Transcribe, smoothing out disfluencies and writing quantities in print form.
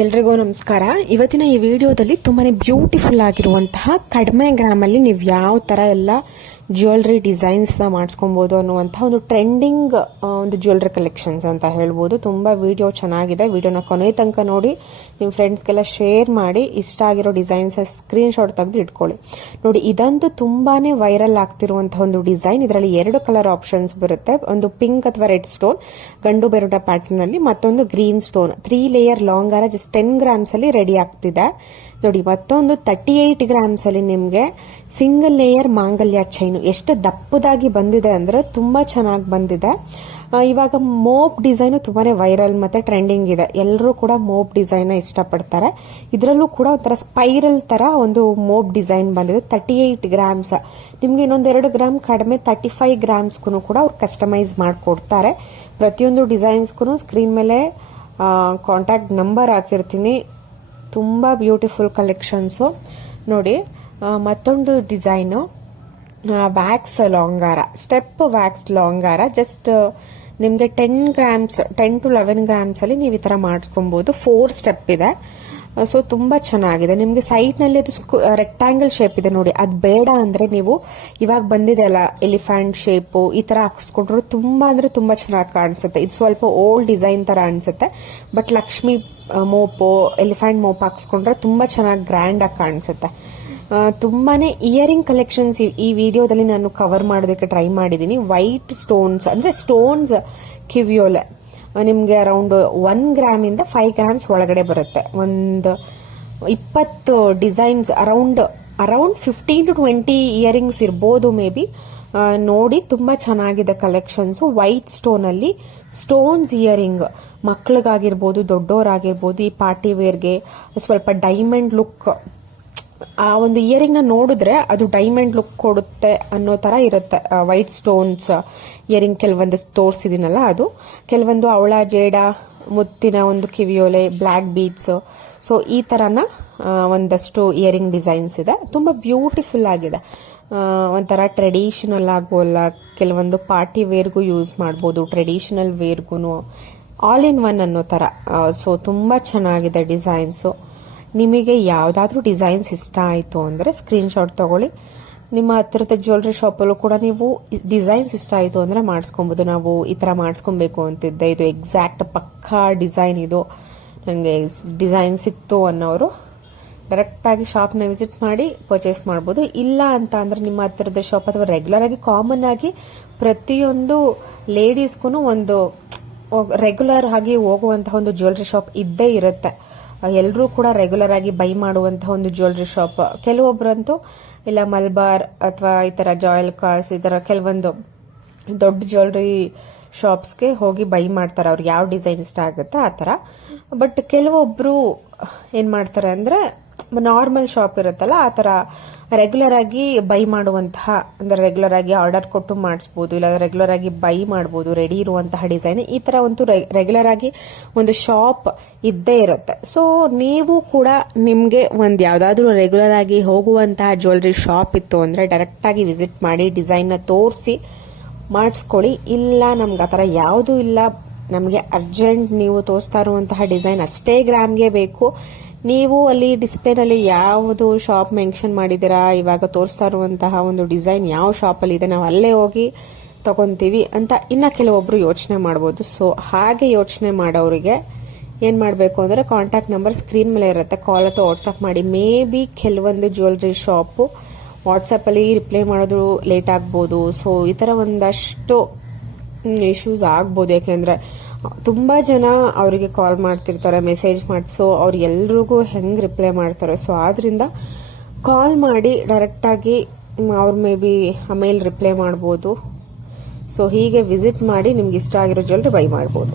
ಎಲ್ರಿಗೂ ನಮಸ್ಕಾರ. ಇವತ್ತಿನ ಈ ವಿಡಿಯೋದಲ್ಲಿ ತುಂಬಾನೇ ಬ್ಯೂಟಿಫುಲ್ ಆಗಿರುವಂತಹ ಕಡಿಮೆ ಗ್ರಾಮಲ್ಲಿ ನೀವು ಯಾವ ತರ ಎಲ್ಲ ಜ್ಯುವೆಲ್ರಿ ಡಿಸೈನ್ಸ್ ನ ಮಾಡಿಸ್ಕೊಬಹುದು ಅನ್ನುವಂತಹ ಒಂದು ಟ್ರೆಂಡಿಂಗ್ ಒಂದು ಜ್ಯುವೆಲ್ರಿ ಕಲೆಕ್ಷನ್ಸ್ ಅಂತ ಹೇಳ್ಬೋದು. ತುಂಬಾ ವಿಡಿಯೋ ಚೆನ್ನಾಗಿದೆ. ವಿಡಿಯೋನ ಕೊನೆ ತನಕ ನೋಡಿ ನಿಮ್ಮ ಫ್ರೆಂಡ್ಸ್ಗೆಲ್ಲ ಶೇರ್ ಮಾಡಿ. ಇಷ್ಟ ಆಗಿರೋ ಡಿಸೈನ್ಸ್ ಸ್ಕ್ರೀನ್ ಶಾಟ್ ತೆಗೆದು ಇಟ್ಕೊಳ್ಳಿ. ನೋಡಿ, ಇದಂತೂ ತುಂಬಾನೇ ವೈರಲ್ ಆಗ್ತಿರುವಂತಹ ಒಂದು ಡಿಸೈನ್. ಇದರಲ್ಲಿ 2 ಕಲರ್ ಆಪ್ಷನ್ಸ್ ಬರುತ್ತೆ. ಒಂದು ಪಿಂಕ್ ಅಥವಾ ರೆಡ್ ಸ್ಟೋನ್ ಗಂಡು ಬೆರಟ ಪ್ಯಾಟರ್ನ್ ಅಲ್ಲಿ, ಮತ್ತೊಂದು ಗ್ರೀನ್ ಸ್ಟೋನ್ 3 ಲೇಯರ್ ಲಾಂಗ್ ಹಾರ 10 ಗ್ರಾಮ್ಸ್ ಅಲ್ಲಿ ರೆಡಿ ಆಗ್ತಿದೆ. ನೋಡಿ, ಮತ್ತೊಂದು 38 ಗ್ರಾಮ್ಸ್ ಅಲ್ಲಿ ನಿಮ್ಗೆ ಸಿಂಗಲ್ ಲೇಯರ್ ಮಾಂಗಲ್ಯ ಚೈನು ಎಷ್ಟು ದಪ್ಪದಾಗಿ ಬಂದಿದೆ ಅಂದ್ರೆ ತುಂಬಾ ಚೆನ್ನಾಗಿ ಬಂದಿದೆ. ಇವಾಗ ಮೋಪ್ ಡಿಸೈನ್ ತುಂಬಾನೇ ವೈರಲ್ ಮತ್ತೆ ಟ್ರೆಂಡಿಂಗ್ ಇದೆ. ಎಲ್ಲರೂ ಕೂಡ ಮೋಪ್ ಡಿಸೈನ್ ಇಷ್ಟಪಡ್ತಾರೆ. ಇದರಲ್ಲೂ ಕೂಡ ಒಂಥರ ಸ್ಪೈರಲ್ ತರ ಒಂದು ಮೋಪ್ ಡಿಸೈನ್ ಬಂದಿದೆ. 38 ಗ್ರಾಮ್ಸ್. ನಿಮ್ಗೆ ಇನ್ನೊಂದು 2 ಗ್ರಾಮ್ ಕಡಿಮೆ 35 ಗ್ರಾಮ್ಸ್ಗೂ ಕೂಡ ಅವ್ರು ಕಸ್ಟಮೈಸ್ ಮಾಡಿಕೊಡ್ತಾರೆ. ಪ್ರತಿಯೊಂದು ಡಿಸೈನ್ಸ್ಗೂ ಸ್ಕ್ರೀನ್ ಮೇಲೆ ಕಾಂಟ್ಯಾಕ್ಟ್ ನಂಬರ್ ಹಾಕಿರ್ತೀನಿ. ತುಂಬಾ ಬ್ಯೂಟಿಫುಲ್ ಕಲೆಕ್ಷನ್ಸು. ನೋಡಿ, ಮತ್ತೊಂದು ಡಿಸೈನು ವ್ಯಾಕ್ಸ್ ಲಾಂಗಾರ, ಸ್ಟೆಪ್ ವ್ಯಾಕ್ಸ್ ಲಾಂಗಾರ. ಜಸ್ಟ್ ನಿಮಗೆ 10 ಗ್ರಾಮ್ಸ್ 10 to 11 ಗ್ರಾಮ್ಸ್ ಅಲ್ಲಿ ನೀವು ಈ ತರ ಮಾಡಿಸ್ಕೊಬಹುದು. 4 ಸ್ಟೆಪ್ ಇದೆ. ಸೊ ತುಂಬಾ ಚೆನ್ನಾಗಿದೆ. ನಿಮ್ಗೆ ಸೈಡ್ ನಲ್ಲಿ ಅದು ರೆಕ್ಟಾಂಗಲ್ ಶೇಪ್ ಇದೆ. ನೋಡಿ, ಅದು ಬೇಡ ಅಂದ್ರೆ ನೀವು ಇವಾಗ ಬಂದಿದೆ ಅಲ್ಲ ಎಲಿಫೆಂಟ್ ಶೇಪ್, ಈ ತರ ಹಾಕಿಸ್ಕೊಂಡ್ರು ತುಂಬಾ ಅಂದ್ರೆ ತುಂಬಾ ಚೆನ್ನಾಗಿ ಕಾಣಿಸುತ್ತೆ. ಇದು ಸ್ವಲ್ಪ ಓಲ್ಡ್ ಡಿಸೈನ್ ತರ ಅನ್ಸುತ್ತೆ. ಬಟ್ ಲಕ್ಷ್ಮಿ ಮೋಪು, ಎಲಿಫೆಂಟ್ ಮೋಪ್ ಹಾಕ್ಸ್ಕೊಂಡ್ರೆ ತುಂಬಾ ಚೆನ್ನಾಗಿ ಗ್ರ್ಯಾಂಡ್ ಆಗಿ ಕಾಣಿಸುತ್ತೆ. ತುಂಬಾನೇ ಇಯರಿಂಗ್ ಕಲೆಕ್ಷನ್ಸ್ ಈ ವಿಡಿಯೋದಲ್ಲಿ ನಾನು ಕವರ್ ಮಾಡೋದಕ್ಕೆ ಟ್ರೈ ಮಾಡಿದೀನಿ. ವೈಟ್ ಸ್ಟೋನ್ಸ್ ಅಂದ್ರೆ ಸ್ಟೋನ್ಸ್ ಕಿವಿಯೋಲೆ ನಿಮ್ಗೆ ಅರೌಂಡ್ 1 ಗ್ರಾಮ್ ಇಂದ 5 ಗ್ರಾಮ್ಸ್ ಒಳಗಡೆ ಬರುತ್ತೆ. ಒಂದು 20 ಡಿಸೈನ್ಸ್ ಅರೌಂಡ್ 15 to 20 ಇಯರಿಂಗ್ಸ್ ಇರ್ಬೋದು ಮೇ ಬಿ. ನೋಡಿ, ತುಂಬಾ ಚೆನ್ನಾಗಿದೆ ಕಲೆಕ್ಷನ್ಸ್. ವೈಟ್ ಸ್ಟೋನ್ ಅಲ್ಲಿ ಸ್ಟೋನ್ಸ್ ಇಯರಿಂಗ್ ಮಕ್ಳಿಗಾಗಿರ್ಬೋದು ದೊಡ್ಡೋರಾಗಿರ್ಬೋದು, ಈ ಪಾರ್ಟಿ ವೇರ್ಗೆ ಸ್ವಲ್ಪ ಡೈಮಂಡ್ ಲುಕ್, ಆ ಒಂದು ಇಯರಿಂಗ್ ನ ನೋಡಿದ್ರೆ ಅದು ಡೈಮಂಡ್ ಲುಕ್ ಕೊಡುತ್ತೆ ಅನ್ನೋ ತರ ಇರುತ್ತೆ. ವೈಟ್ ಸ್ಟೋನ್ಸ್ ಇಯರಿಂಗ್ ಕೆಲವೊಂದು ತೋರಿಸಿದಿನಲ್ಲ, ಅದು ಕೆಲವೊಂದು ಅವಳ ಜೇಡ ಮುತ್ತಿನ ಒಂದು ಕಿವಿಯೋಲೆ, ಬ್ಲಾಕ್ ಬೀಡ್ಸ್. ಸೊ ಈ ತರನ ಒಂದಷ್ಟು ಇಯರಿಂಗ್ ಡಿಸೈನ್ಸ್ ಇದೆ. ತುಂಬಾ ಬ್ಯೂಟಿಫುಲ್ ಆಗಿದೆ. ಒಂಥರ ಟ್ರೆಡಿಷನಲ್ ಆಗೋಲ್ಲ, ಕೆಲವೊಂದು ಪಾರ್ಟಿ ವೇರ್ಗೂ ಯೂಸ್ ಮಾಡಬಹುದು, ಟ್ರೆಡಿಷನಲ್ ವೇರ್ಗೂ ಆಲ್ ಇನ್ ಒನ್ ಅನ್ನೋ ತರ. ಸೊ ತುಂಬಾ ಚೆನ್ನಾಗಿದೆ ಡಿಸೈನ್ಸು. ನಿಮಗೆ ಯಾವ್ದಾದ್ರು ಡಿಸೈನ್ಸ್ ಇಷ್ಟ ಆಯ್ತು ಅಂದ್ರೆ ಸ್ಕ್ರೀನ್ ಶಾಟ್ ತಗೊಳ್ಳಿ. ನಿಮ್ಮ ಹತ್ತಿರದ ಜ್ಯುವೆಲ್ರಿ ಶಾಪಲ್ಲೂ ಕೂಡ ನೀವು ಡಿಸೈನ್ಸ್ ಇಷ್ಟ ಆಯ್ತು ಅಂದ್ರೆ ಮಾಡಿಸ್ಕೊಬಹುದು. ನಾವು ಈ ತರ ಮಾಡಿಸ್ಕೊಬೇಕು ಅಂತಿದ್ದೆ, ಇದು ಎಕ್ಸಾಕ್ಟ್ ಪಕ್ಕಾ ಡಿಸೈನ್, ಇದು ನನಗೆ ಡಿಸೈನ್ ಸಿಕ್ತು ಅನ್ನೋರು ಡೈರೆಕ್ಟ್ ಆಗಿ ಶಾಪ್ನ ವಿಸಿಟ್ ಮಾಡಿ ಪರ್ಚೇಸ್ ಮಾಡಬಹುದು. ಇಲ್ಲ ಅಂತ ಅಂದ್ರೆ ನಿಮ್ಮ ಹತ್ತಿರದ ಶಾಪ್ ಅಥವಾ ರೆಗ್ಯುಲರ್ ಆಗಿ ಕಾಮನ್ ಆಗಿ ಪ್ರತಿಯೊಂದು ಲೇಡೀಸ್ಗೂ ಒಂದು ರೆಗ್ಯುಲರ್ ಆಗಿ ಹೋಗುವಂತಹ ಒಂದು ಜ್ಯುವೆಲ್ರಿ ಶಾಪ್ ಇದ್ದೇ ಇರುತ್ತೆ. ಎಲ್ಲರೂ ಕೂಡ ರೆಗ್ಯುಲರ್ ಆಗಿ ಬೈ ಮಾಡುವಂತಹ ಒಂದು ಜ್ಯುವೆಲ್ರಿ ಶಾಪ್. ಕೆಲವೊಬ್ಬರಂತೂ ಇಲ್ಲ ಮಲ್ಬಾರ್ ಅಥವಾ ಈ ತರ ಜಾಯಲ್ಕಾಸ್, ಈ ತರ ಕೆಲವೊಂದು ದೊಡ್ಡ ಜ್ಯುವೆಲ್ರಿ ಶಾಪ್ಸ್ಗೆ ಹೋಗಿ ಬೈ ಮಾಡ್ತಾರೆ, ಅವ್ರಿಗೆ ಯಾವ ಡಿಸೈನ್ ಇಷ್ಟ ಆಗುತ್ತೆ ಆ ತರ. ಬಟ್ ಕೆಲವೊಬ್ರು ಏನ್ ಮಾಡ್ತಾರೆ ಅಂದ್ರೆ ನಾರ್ಮಲ್ ಶಾಪ್ ಇರುತ್ತಲ್ಲ ಆ ತರ ರೆಗ್ಯುಲರ್ ಆಗಿ ಬೈ ಮಾಡುವಂತಹ, ಅಂದ್ರೆ ರೆಗ್ಯುಲರ್ ಆಗಿ ಆರ್ಡರ್ ಕೊಟ್ಟು ಮಾಡಿಸಬಹುದು, ಇಲ್ಲ ರೆಗ್ಯುಲರ್ ಆಗಿ ಬೈ ಮಾಡಬಹುದು ರೆಡಿ ಇರುವಂತಹ ಡಿಸೈನ್. ಈ ತರ ಒಂದು ರೆಗ್ಯುಲರ್ ಆಗಿ ಒಂದು ಶಾಪ್ ಇದ್ದೇ ಇರುತ್ತೆ. ಸೊ ನೀವು ಕೂಡ ನಿಮ್ಗೆ ಒಂದ್ ಯಾವ್ದಾದ್ರು ರೆಗ್ಯುಲರ್ ಆಗಿ ಹೋಗುವಂತಹ ಜ್ಯುವೆಲ್ರಿ ಶಾಪ್ ಇತ್ತು ಅಂದ್ರೆ ಡೈರೆಕ್ಟ್ ಆಗಿ ವಿಸಿಟ್ ಮಾಡಿ ಡಿಸೈನ್ ನ ತೋರಿಸಿ ಮಾಡಿಸ್ಕೊಳ್ಳಿ. ಇಲ್ಲ ನಮ್ಗೆ ಆತರ ಯಾವ್ದು ಇಲ್ಲ, ನಮಗೆ ಅರ್ಜೆಂಟ್ ನೀವು ತೋರಿಸ್ತಾ ಇರುವಂತಹ ಡಿಸೈನ್ ಅಷ್ಟೇ ಗ್ರಾಮ್ಗೆ ಬೇಕು, ನೀವು ಅಲ್ಲಿ ಡಿಸ್ಪ್ಲೇನಲ್ಲಿ ಯಾವುದು ಶಾಪ್ ಮೆನ್ಷನ್ ಮಾಡಿದ್ದೀರಾ, ಇವಾಗ ತೋರಿಸ್ತಾ ಇರುವಂತಹ ಒಂದು ಡಿಸೈನ್ ಯಾವ ಶಾಪ್ ಅಲ್ಲಿ ಇದೆ, ನಾವು ಅಲ್ಲೇ ಹೋಗಿ ತಗೊಂತೀವಿ ಅಂತ ಇನ್ನ ಕೆಲವೊಬ್ರು ಯೋಚನೆ ಮಾಡಬಹುದು. ಸೊ ಹಾಗೆ ಯೋಚನೆ ಮಾಡೋರಿಗೆ ಏನ್ ಮಾಡಬೇಕು ಅಂದ್ರೆ ಕಾಂಟ್ಯಾಕ್ಟ್ ನಂಬರ್ ಸ್ಕ್ರೀನ್ ಮೇಲೆ ಇರುತ್ತೆ, ಕಾಲ್ ಅಥವಾ ವಾಟ್ಸ್ಆಪ್ ಮಾಡಿ. ಮೇ ಬಿ ಕೆಲವೊಂದು ಜ್ಯುವೆಲ್ರಿ ಶಾಪ್ ವಾಟ್ಸ್ಆಪ್ ಅಲ್ಲಿ ರಿಪ್ಲೈ ಮಾಡೋದು ಲೇಟ್ ಆಗ್ಬೋದು. ಸೊ ಈ ತರ ಒಂದಷ್ಟು ಇಶ್ಯೂಸ್ ಆಗ್ಬೋದು. ಯಾಕೆಂದ್ರೆ ತುಂಬಾ ಜನ ಅವರಿಗೆ ಕಾಲ್ ಮಾಡ್ತಿರ್ತಾರೆ, ಮೆಸೇಜ್ ಮಾಡಿ. ಸೊ ಅವ್ರು ಎಲ್ರಿಗೂ ಹೆಂಗ್ ರಿಪ್ಲೈ ಮಾಡ್ತಾರೆ. ಸೊ ಆದ್ರಿಂದ ಕಾಲ್ ಮಾಡಿ ಡೈರೆಕ್ಟ್ ಆಗಿ ಅವ್ರು ಮೇ ಬಿ ಆಮೇಲೆ ರಿಪ್ಲೈ ಮಾಡ್ಬೋದು. ಸೊ ಹೀಗೆ ವಿಸಿಟ್ ಮಾಡಿ ನಿಮ್ಗೆ ಇಷ್ಟ ಆಗಿರೋ ಜ್ಯುವೆಲ್ರಿ ಬೈ ಮಾಡ್ಬೋದು.